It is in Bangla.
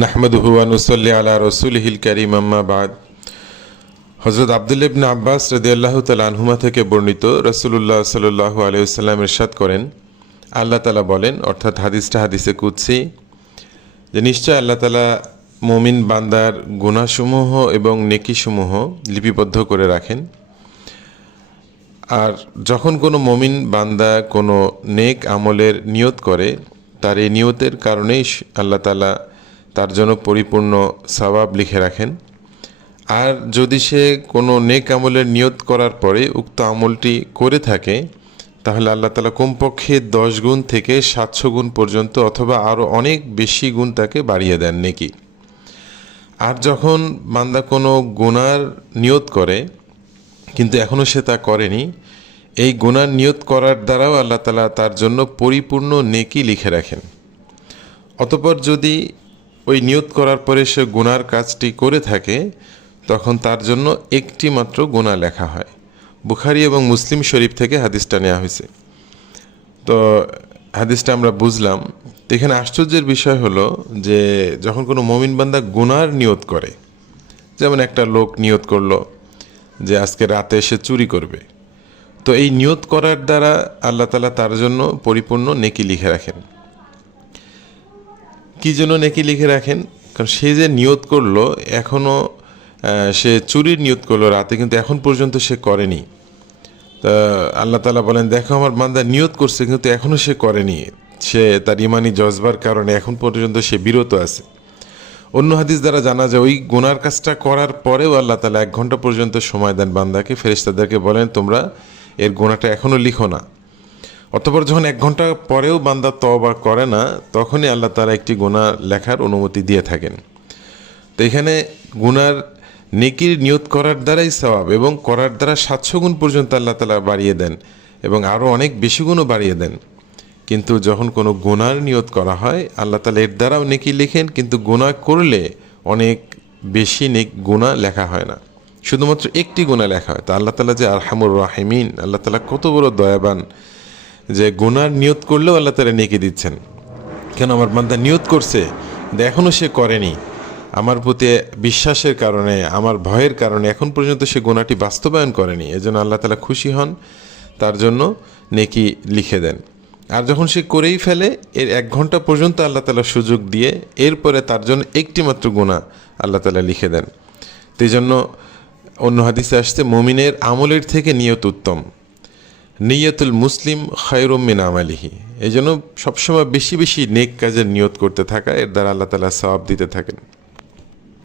নাহমদুহু আনুসল্লি আলা রসুলহিল করিম আম্মা বাদ। হজরত আবদুল্লা ইবনে আব্বাস রদিয়াল্লাহ তালা আনহুমা থেকে বর্ণিত রসুল্লাহ সাল্লাহ আলিয়াল্লাম ইরশাদ করেন। আল্লাহ তালা বলেন, অর্থাৎ হাদিসটা হাদিসে কুৎসি যে নিশ্চয় আল্লাহ তালা মমিন বান্দার গুণাসমূহ এবং নেকিসমূহ লিপিবদ্ধ করে রাখেন। আর যখন কোনো মমিন বান্দা কোনো নেক আমলের নিয়ত করে, তার এই নিয়তের কারণেই আল্লাহ তালা তার জন্য পরিপূর্ণ সবাব লিখে রাখেন। আর যদি সে কোনো নেক আমলের নিয়ত করার পরে উক্ত আমলটি করে থাকে, তাহলে আল্লাহ তালা কমপক্ষে দশ গুণ থেকে সাতশো গুণ পর্যন্ত অথবা আরও অনেক বেশি গুণ তাকে বাড়িয়ে দেন নেকি। আর যখন বান্দা কোনো গুনার নিয়ত করে, কিন্তু এখনও সে তা করেনি, এই গুনার নিয়ত করার দ্বারাও আল্লাহ তালা তার জন্য পরিপূর্ণ নেকি লিখে রাখেন। অতপর যদি ওই নিয়ত করার পরে সে গুনার কাজটি করে থাকে, তখন তার জন্য একটি মাত্র গুণা লেখা হয়। বুখারি এবং মুসলিম শরীফ থেকে হাদিসটা নেওয়া হয়েছে। তো হাদিসটা আমরা বুঝলাম। তো এখানে আশ্চর্যের বিষয় হলো যে যখন কোনো মমিন বান্দা গুনার নিয়ত করে, যেমন একটা লোক নিয়ত করল যে আজকে রাতে সে চুরি করবে, তো এই নিয়ত করার দ্বারা আল্লাহ তালা তার জন্য পরিপূর্ণ নেকি লিখে রাখেন। কি জন্য নেকি লিখে রাখেন, কারণ সে যে নিয়ত করল এখনও সে চুরির নিয়ত করল রাতে, কিন্তু এখন পর্যন্ত সে করেনি। তা আল্লাহ তালা বলেন, দেখো আমার বান্দা নিয়ত করছে, কিন্তু এখনও সে করেনি। সে তার ইমানি জজবার কারণে এখন পর্যন্ত সে বিরত আছে। অন্য হাদিস দ্বারা জানা যায়, ওই গুনার কাজটা করার পরেও আল্লাহ তালা এক ঘণ্টা পর্যন্ত সময় দেন বান্দাকে। ফেরেস্তাদেরকে বলেন, তোমরা এর গোনাটা এখনও লিখো না। অতপর যখন এক ঘণ্টা পরেও বান্দা তবা করে না, তখনই আল্লাহ তালা একটি গুণা লেখার অনুমতি দিয়ে থাকেন। তো এখানে গুনার নেকির নিয়ত করার দ্বারাই সওয়াব এবং করার দ্বারা সাতশো গুণ পর্যন্ত আল্লাহ তালা বাড়িয়ে দেন এবং আরও অনেক বেশি গুণও বাড়িয়ে দেন। কিন্তু যখন কোনো গুনার নিয়ত করা হয়, আল্লাহ তালা এর দ্বারাও নেকি লেখেন, কিন্তু গুণা করলে অনেক বেশি নেক গুণা লেখা হয় না। শুধুমাত্র একটি গুণা লেখা হয়। তা আল্লাহ তালা যে আরহামুর রাহিমিন, আল্লাহ তালা কত বড় দয়াবান যে গুনার নিয়ত করলেও আল্লাহ তালা নেকি দিচ্ছেন। কেন আমার বান্দা নিয়ত করছে এখনও সে করেনি। আমার প্রতি বিশ্বাসের কারণে, আমার ভয়ের কারণে এখন পর্যন্ত সে গুণাটি বাস্তবায়ন করেনি। এজন্য আল্লাহ তালা খুশি হন, তার জন্য নেকি লিখে দেন। আর যখন সে করেই ফেলে, এর এক ঘণ্টা পর্যন্ত আল্লাহ তালা সুযোগ দিয়ে, এরপরে তার জন্য একটি মাত্র গুণা আল্লাহ তালা লিখে দেন। তো এই জন্য অন্য হাদিসে আসছে, মমিনের আমলের থেকে নিয়ত উত্তম। নিয়তুল মুসলিম খায়রুমিন আমালিহি। এই জন্য সবসময় বেশি বেশি নেক কাজের নিয়ত করতে থাকা, এর দ্বারা আল্লাহ তালা সবাব দিতে থাকেন।